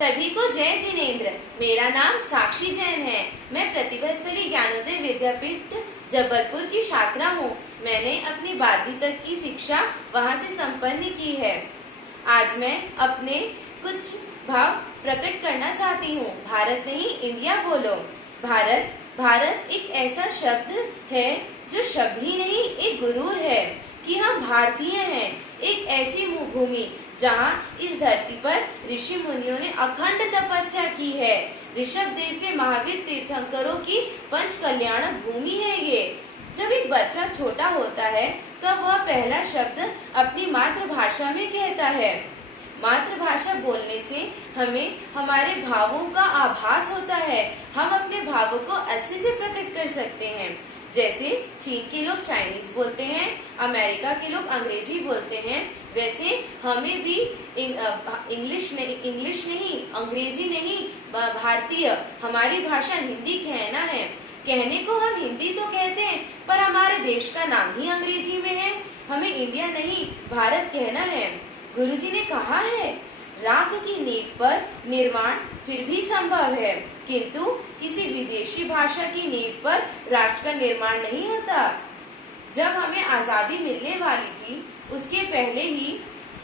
सभी को जय जिनेन्द्र। मेरा नाम साक्षी जैन है। मैं प्रतिभास्थली ज्ञानोदय विद्यापीठ जबलपुर की छात्रा हूँ। मैंने अपनी 12वीं तक की शिक्षा वहाँ से संपन्न की है। आज मैं अपने कुछ भाव प्रकट करना चाहती हूँ। भारत नहीं, इंडिया बोलो। भारत भारत एक ऐसा शब्द है जो शब्द ही नहीं, एक गुरूर है कि हम भारतीय हैं। एक ऐसी भूमि जहाँ इस धरती पर ऋषि मुनियों ने अखंड तपस्या की है। ऋषभ देव से महावीर तीर्थंकरों की पंच कल्याण भूमि है ये। जब एक बच्चा छोटा होता है तब वह पहला शब्द अपनी मातृभाषा में कहता है। मातृभाषा बोलने से हमें हमारे भावों का आभास होता है। हम अपने भावों को अच्छे से प्रकट कर सकते हैं। जैसे चीन के लोग चाइनीज बोलते हैं, अमेरिका के लोग अंग्रेजी बोलते हैं, वैसे हमें भी इंग्लिश नहीं, अंग्रेजी नहीं, भारतीय हमारी भाषा हिंदी कहना है। कहने को हम हिंदी तो कहते हैं, पर हमारे देश का नाम ही अंग्रेजी में है। हमें इंडिया नहीं, भारत कहना है। गुरुजी ने कहा है, राख की नींव पर निर्माण फिर भी संभव है, किंतु किसी विदेशी भाषा की नींव पर राष्ट्र का निर्माण नहीं होता। जब हमें आजादी मिलने वाली थी, उसके पहले ही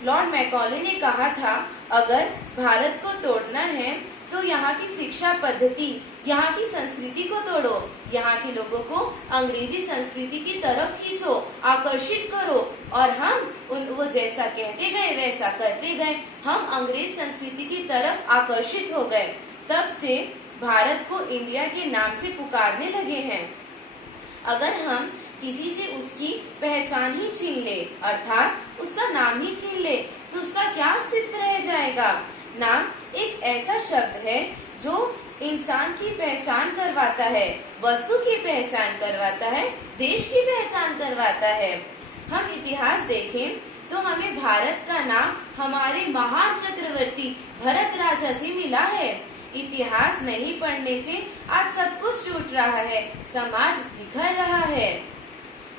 लॉर्ड मैकॉले ने कहा था, अगर भारत को तोड़ना है तो यहाँ की शिक्षा पद्धति, यहाँ की संस्कृति को तोड़ो, यहाँ के लोगों को अंग्रेजी संस्कृति की तरफ खींचो, आकर्षित करो। और हम वो जैसा कहते गए वैसा करते गए, हम अंग्रेज संस्कृति की तरफ आकर्षित हो गए। तब से भारत को इंडिया के नाम से पुकारने लगे हैं। अगर हम किसी से उसकी पहचान ही छीन ले, अर्थात उसका नाम ही छीन ले, तो उसका क्या अस्तित्व रह जाएगा। नाम एक ऐसा शब्द है जो इंसान की पहचान करवाता है, वस्तु की पहचान करवाता है, देश की पहचान करवाता है। हम इतिहास देखें तो हमें भारत का नाम हमारे महान चक्रवर्ती भरत राजा से मिला है। इतिहास नहीं पढ़ने से आज सब कुछ टूट रहा है, समाज बिखर रहा है।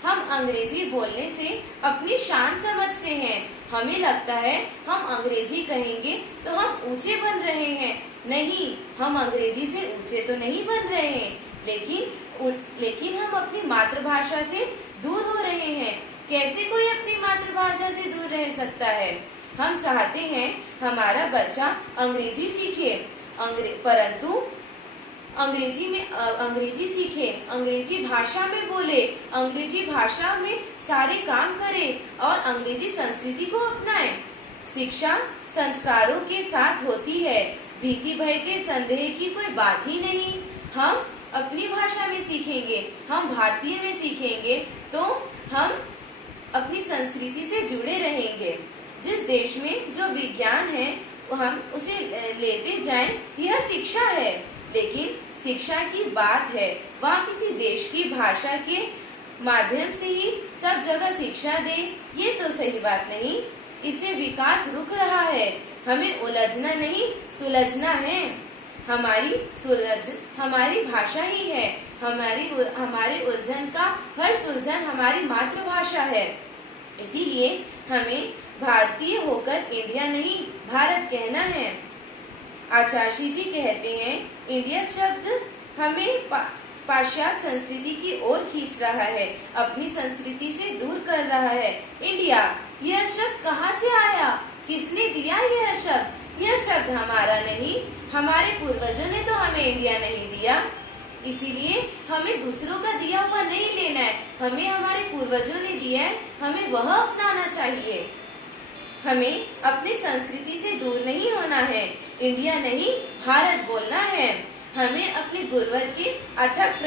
हम अंग्रेजी बोलने से अपनी शान समझते हैं। हमें लगता है हम अंग्रेजी कहेंगे तो हम ऊंचे बन रहे हैं। नहीं, हम अंग्रेजी से ऊंचे तो नहीं बन रहे हैं, लेकिन हम अपनी मातृभाषा से दूर हो रहे हैं। कैसे कोई अपनी मातृभाषा से दूर रह सकता है। हम चाहते हैं हमारा बच्चा अंग्रेजी सीखे, परंतु अंग्रेजी सीखे, अंग्रेजी भाषा में बोले, अंग्रेजी भाषा में सारे काम करे और अंग्रेजी संस्कृति को अपनाए। शिक्षा संस्कारों के साथ होती है, भीति भय के संदेह की कोई बात ही नहीं। हम अपनी भाषा में सीखेंगे, हम भारतीय में सीखेंगे तो हम अपनी संस्कृति से जुड़े रहेंगे। जिस देश में जो विज्ञान है हम उसे लेते जाएं, यह शिक्षा है। लेकिन शिक्षा की बात है, वहाँ किसी देश की भाषा के माध्यम से ही सब जगह शिक्षा दे, ये तो सही बात नहीं। इससे विकास रुक रहा है। हमें उलझना नहीं, सुलझना है। हमारी भाषा ही है। हमारे उलझन का हर सुलझन हमारी मातृभाषा है। इसीलिए हमें भारतीय होकर इंडिया नहीं, भारत कहना है। आचार्य जी कहते हैं, इंडिया शब्द हमें पाश्चात्य संस्कृति की ओर खींच रहा है, अपनी संस्कृति से दूर कर रहा है। इंडिया, यह शब्द कहाँ से आया, किसने दिया यह शब्द? यह शब्द हमारा नहीं, हमारे पूर्वजों ने तो हमें इंडिया नहीं दिया। इसीलिए हमें दूसरों का दिया हुआ नहीं लेना है। हमें हमारे पूर्वजों ने दिया है, हमें वह अपनाना चाहिए। हमें अपनी संस्कृति से दूर नहीं होना है। इंडिया नहीं, भारत बोलना है। हमें अपने गुरुवर के अथक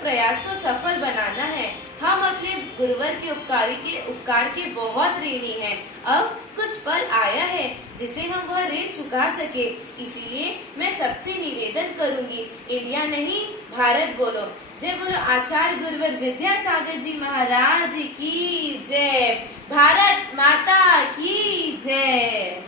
प्रयास को सफल बनाना है। हम अपने गुरुवर के उपकार के बहुत ऋणी हैं। अब कुछ पल आया है जिसे हम वह ऋण चुका सके। इसीलिए मैं सबसे निवेदन करूंगी, इंडिया नहीं, भारत बोलो। जय बोलो आचार्य गुरुवर विद्यासागर जी महाराज की जय। भारत माता की जय।